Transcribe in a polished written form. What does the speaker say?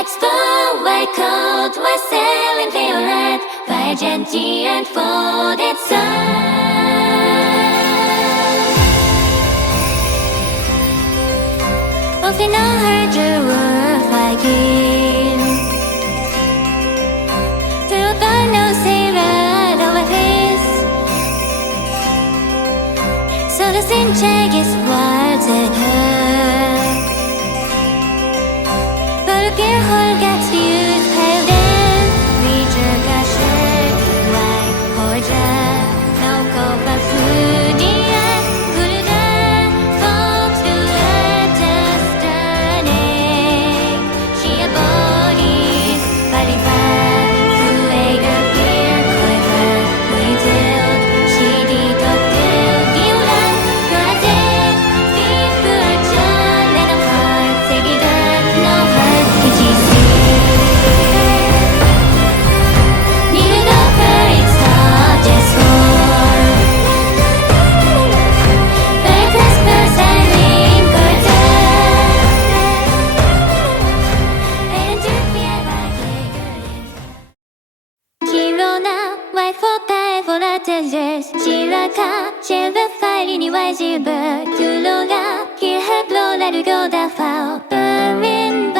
Lights for white coat was sailing violet by gentle and folded sun. Only know her to work like him. To God no sailor over his. So the sin check is words in her. But a girl who gets used pale then reach her cashier like poison. No cover food yet. Put it down, folks do let us stunning. She a body's body back. Who ate her beer, quiver, we did. She did up till you run. You're dead, thief, poor child, and a heart. Take it up, no hurt, did she see? You know her, it's not just war. But whispers and ring curtain. And you feel like Kirona, white for tie for attaches. Shiraka, silver fireには自分。黒が、hear her blow, let her go, the foul. Burning